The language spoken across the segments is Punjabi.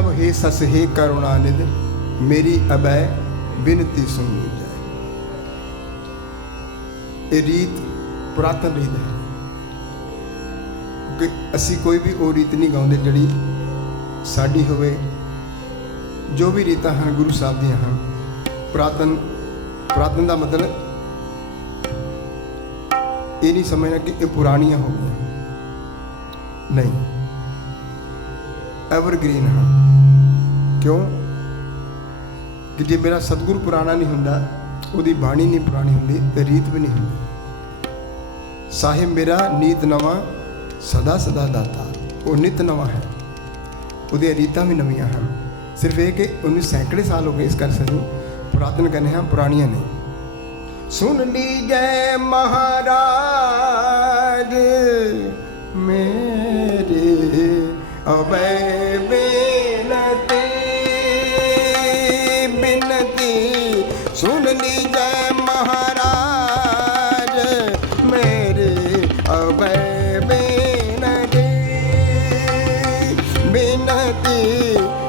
ਰਬ ਹੈ ਸਸ, ਹੈ ਕਰੁਣਾ ਮੇਰੀ ਅਬੈ ਬਿਨਤੀ ਸੁਣ ਜਾਏ। ਇਹ ਰੀਤ ਪੁਰਾਤਨ ਰੀਤ ਹੈ। ਕਿ ਅਸੀਂ ਕੋਈ ਵੀ ਉਹ ਰੀਤ ਨਹੀਂ ਗਾਉਂਦੇ ਜਿਹੜੀ ਸਾਡੀ ਹੋਵੇ। ਜੋ ਵੀ ਰੀਤਾਂ ਹਨ, ਗੁਰੂ ਸਾਹਿਬ ਦੀਆਂ ਹਨ, ਪੁਰਾਤਨ ਪੁਰਾਤਨ ਦਾ ਮਤਲਬ ਇਹ ਨਹੀਂ ਸਮਝਣਾ ਕਿ ਇਹ ਪੁਰਾਣੀਆਂ ਹੋ ਗਈਆਂ। ਨਹੀਂ। ਐਵਰਗ੍ਰੀਨ ਹਨ। ਕਿਉਂ? ਕਿ ਜੇ ਮੇਰਾ ਸਤਿਗੁਰੂ ਪੁਰਾਣਾ ਨਹੀਂ ਹੁੰਦਾ, ਉਹਦੀ ਬਾਣੀ ਨਹੀਂ ਪੁਰਾਣੀ ਹੁੰਦੀ ਤੇ ਰੀਤ ਵੀ ਨਹੀਂ ਹੁੰਦੀ। ਸਾਹਿਬ ਮੇਰਾ ਨੀਤ ਨਵਾਂ, ਸਦਾ ਸਦਾ ਦਾਤਾ, ਉਹ ਨਿਤ ਨਵਾਂ ਹੈ। ਉਹਦੀਆਂ ਰੀਤਾਂ ਵੀ ਨਵੀਆਂ ਹਨ। ਸਿਰਫ ਇਹ ਕਿ ਉਹਨੂੰ ਸੈਂਕੜੇ ਸਾਲ ਹੋ ਗਏ ਇਸ ਕਰ ਸਾਨੂੰ ਪੁਰਾਤਨ ਕਹਿੰਦੇ ਹਾਂ, ਪੁਰਾਣੀਆਂ ਨਹੀਂ ਸੁਣ ਲੀਜੈ ਮਹਾਰਾਜ, ਮੇਰੇ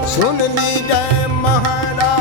ਸੁਣ ਲੀਜੈ ਮਹਾਰਾਜ।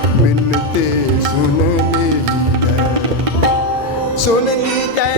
सस हे करुणा निध हे रब हे हे करुणा निध मेरी अब मिनते सुन लीजै सुन लीजै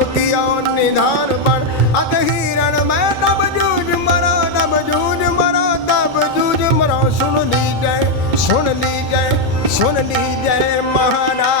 ਨਾਮ ਕੀਓ ਮੈਂ ਤਬ ਜੂਝ ਮਰੋ ਤਬ ਤਬ ਜੂਝ ਮਰੋ। ਸੁਣ ਲੀ ਜੈ ਸੁਣ ਲੀ ਜੈ ਸੁਣ ਲੀ ਜੈ ਮਹਾਰਾਜ।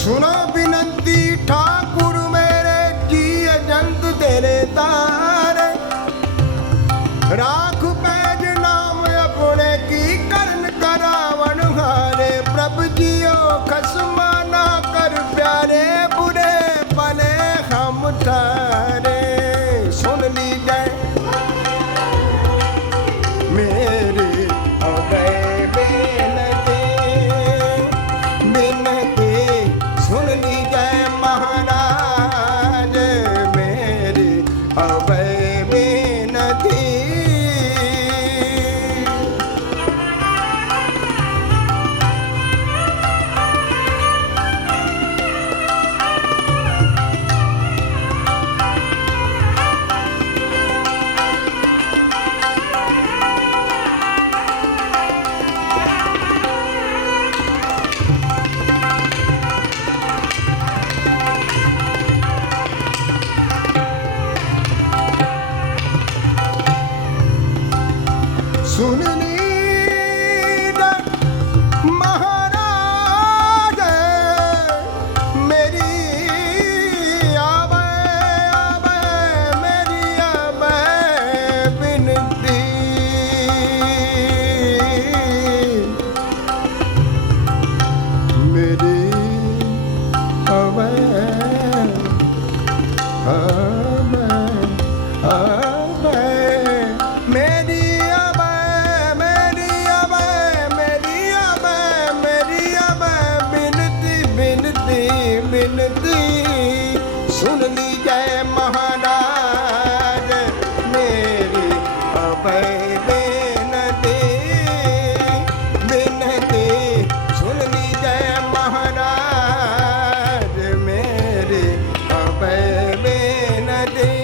শোনাবি i day.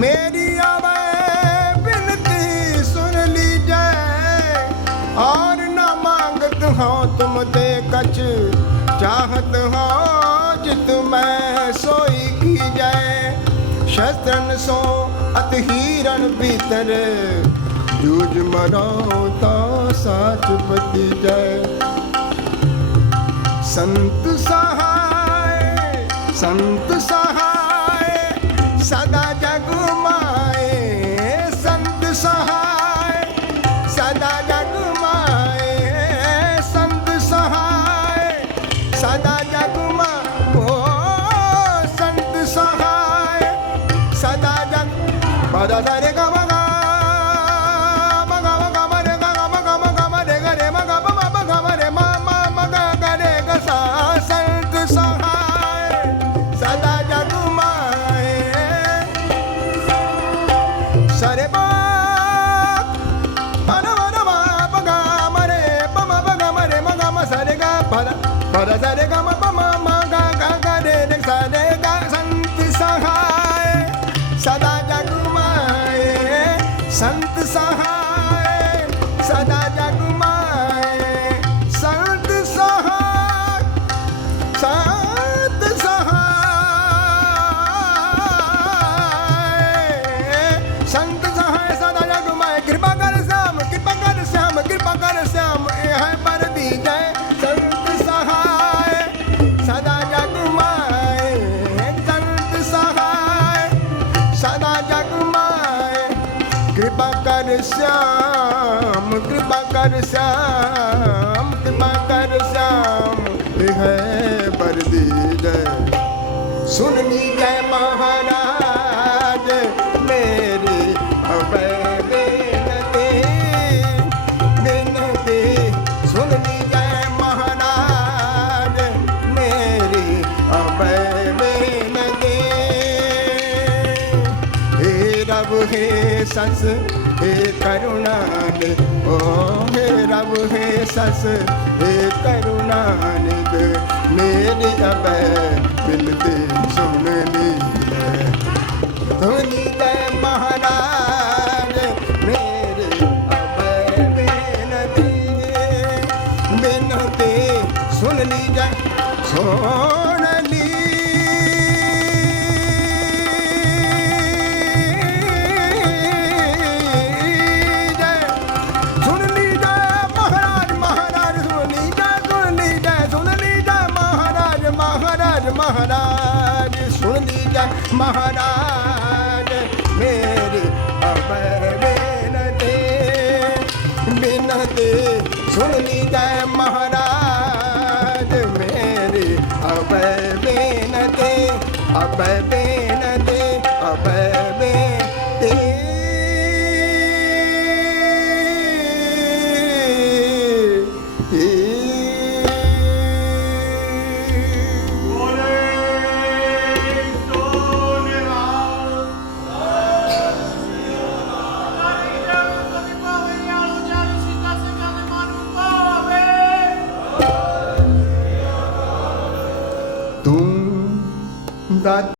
ਮੇਰੀ ਆਵੇ, ਬਿਨਤੀ ਸੁਣ ਲੀਜੈ। ਔਰ ਨਾ ਮੰਗਤ ਹਾਂ ਸੋ ਅਤ ਹੀਰਨ ਭੀਤਰ ਜੂਜ ਮਰੋ ਤਾ ਸਾਚ ਪਤੀ ਜੈ ਸੰਤ ਸਹਾਇ ਸੰਤ ਸਹਾਇ, ਸਦਾ ਸ਼ਾਮ ਤੇ ਸ਼ਾਮ ਇਹ ਹੈ ਪਰਦੀ ਜੈ ਸੁਨਨੀ ਜੈ ਮਹਾਰਾਜ ਮੇਰੀ ਅਬੇ हे सस, हे करुणाल ओम ਪ੍ਰਭੇ ਸਸ ਏ ਕਰੁਣਾਨਕ ਮੇਰੀ ਅਬੈ ਬਿਲ ਸੁਣ ਲੀ ਲੈ। ਧੁਨੀ ਮਹਾਰਾਜ ਸੁਣਦੀ ਜਾ ਮਹਾਰਾਜ ਮੇਰੀ ਅਬੇ ਬਿਨਤੀ। ਬਿਨਤੀ ਸੁਣਦੀ ਜਾ